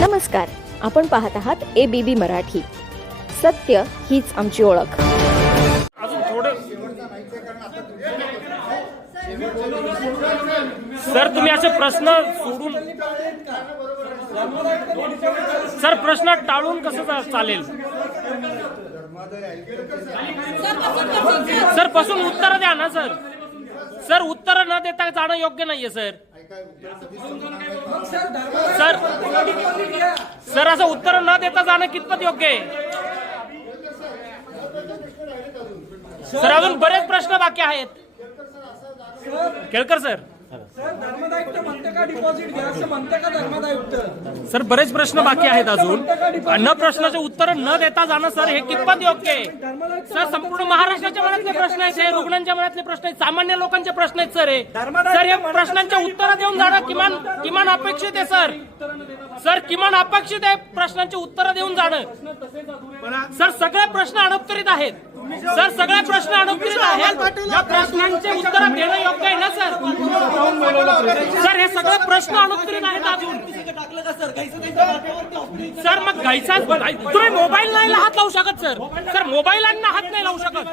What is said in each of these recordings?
नमस्कार आपण पाहत आहात ए बी बी मराठी. सत्य हीच आमची ओळख. अजून थोडं. सर तुम्ही असे प्रश्न सोडून सर प्रश्न टाळून कसं चालेल? सरपासून उत्तर द्या ना सर. सर उत्तर न देता जाणं योग्य नाहीये सर. सर सर असं उत्तर न देता जाणं कितपत योग्य आहे? सर अजून बरेच प्रश्न बाकी आहेत. केळकर सर. सर धर्मदायुक्त म्हणते का डिपॉझिट घ्या असं म्हणते का धर्मदायुक्त सर बरेच प्रश्न बाकी आहेत अजून. न प्रश्नाचे उत्तर न देता जाणं सर हे कितपत योग्य आहे? सर संपूर्ण महाराष्ट्राच्या मनातले प्रश्न आहेत हे रुग्णांच्या मनातले प्रश्न आहेत सामान्य लोकांचे प्रश्न आहेत सर हे. सर हे प्रश्नांच्या उत्तर देऊन जाणं किमान किमान अपेक्षित आहे सर. सर किमान अपेक्षित आहे प्रश्नांचे उत्तर देऊन जाणं. सर सगळे प्रश्न अनुत्तरित आहेत. सर सगळे प्रश्न अनुत्तरित आहेत. या प्रश्नांचे उत्तर देणं योग्य आहे ना सर? सर हे सगळे प्रश्न अनुत्तरित आहेत अजून. सर मग घायचा तुम्ही मोबाईल नाही हात लावू शकत सर सर मोबाईलांना हात नाही लावू शकत.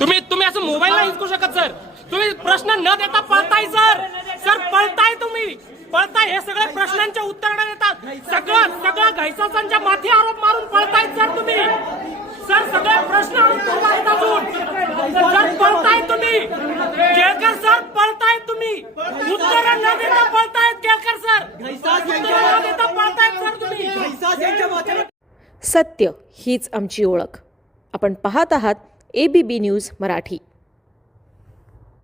तुम्ही तुम्ही असं मोबाईल नाही हिसकू शकत सर तुम्ही प्रश्न न देता पळताय सर सर पळताय तुम्ही. पळताय हे सगळे प्रश्नांच्या उत्तर देतात सगळं सगळं घायसासांच्या माथी आरोप मारून पळताय सर तुम्ही. सर सगळे प्रश्न अजून. सर पळताय तुम्ही केळकर सर पळताय तुम्ही उत्तर न देता पळतायत केळकर सर उत्तर न देता पळतायत सर तुम्ही सत्य हीच आमची ओळख. आपण पाहत आहात A B B news Marathi.